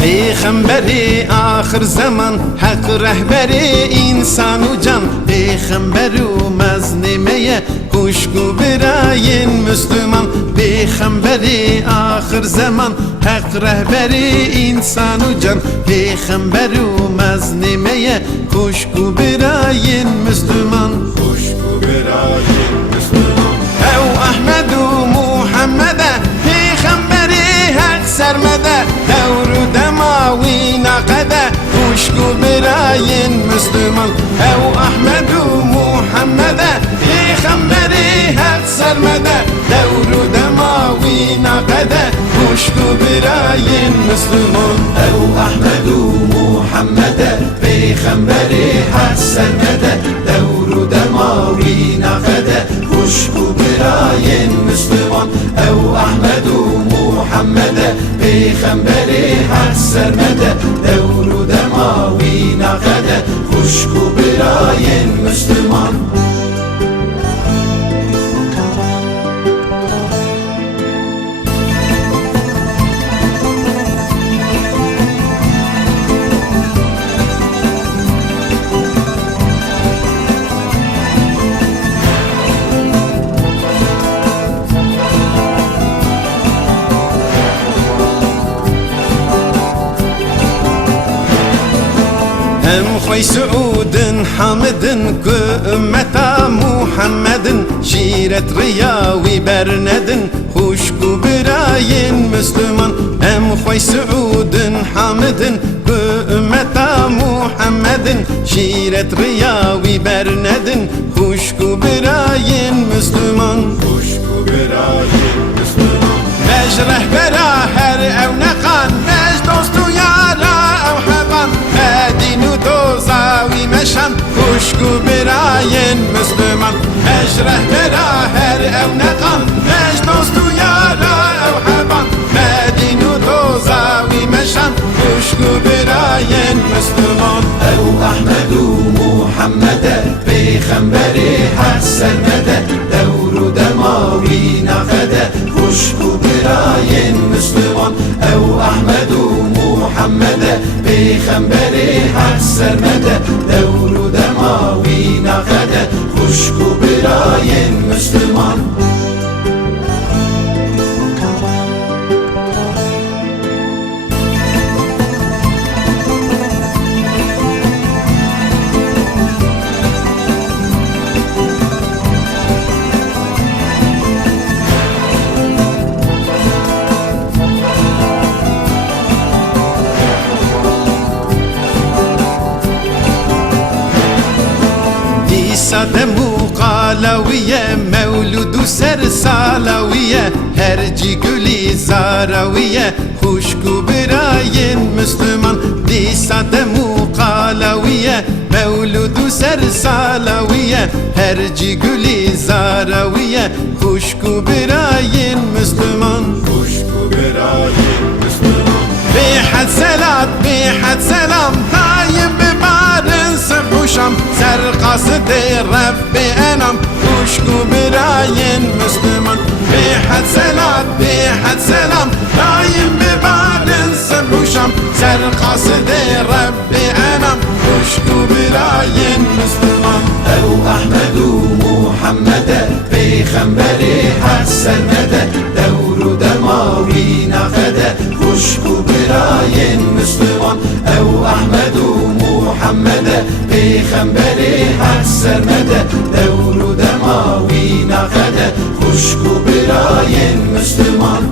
Peygamberi ahir zaman, hak rehberi insanu can. Peygamberu meznemeye kuşku birayin Müslüman. Peygamberi ahir zaman, hak rehberi insanu can. Peygamberu meznemeye kuşku birayin Müslüman. Kuşku birayin Müslüman. Ev Ahmedu Muhammed'e Peygamberi hak sermede. Devru demavi nakede kuşku birayin Müslüman. Ev Ahmedu Muhammed'e Peygamberi hak sermede. Devru demavi nakede kuşku birayin Müslüman. Ev Ahmedu Muhammed'e Peygamberi hak sermede. Devru demavi nakede kuşku birayin Müslüman. Ev Ahmedu Muhammed'e Peygamberi hak sermede. Devru demavi nakede kuşku birayin Müslüman. Hem خوy Suud'un hamidin ku ümmeta Muhammed'in şiret riyavi bernedin huşku birayin Müslüman. Hem خوy Suud'un hamidin ku ümmeta Muhammed'in şiret riyavi bernedin huşku birayin Müslüman. Kuşku birayin Müslüman. Mec rehbera her ev nekan, mec dostu yara ev hevan. Dinu dozavi meşan kuşku birayin Müslüman. Mec rehbera her ev nekan, mec dostu yara ev hevan. Dinu dozavi meşan kuşku birayin Müslüman. Ev Ahmedu Muhammed'e Peygamberi hak sermede. Devru demavi nakede kuşku birayin Müslüman. Ev Ahmedu Muhammed'e Peygamberi hak sermede. Devru demavi nakede kuşku birayin Müslüman. Sade mukalaviye mevludu ser salaviye herci gülü zaraviye huşku birayin Müslüman. Sade mukalaviye mevludu ser salaviye herci gülü zaraviye huşku birayin Müslüman. Kuşku birayin Müslüman. Bihad selat bihad selam daim bibarın sıhuşam serqasıdı Rabbi enam kuşku birayin Müslüman. Bihad selat bihad selam daim bibarın sıhuşam serqasıdı Rabbi enam kuşku birayin Müslüman. Ev Ahmedu Muhammed'e Peygamberi hak sermede. Devru demavi nakede kuşku birayin Müslüman. Ev Ahmedu Muhammed'e Peygamberi hak sermede. Devru demavi nakede kuşku birayin Müslüman.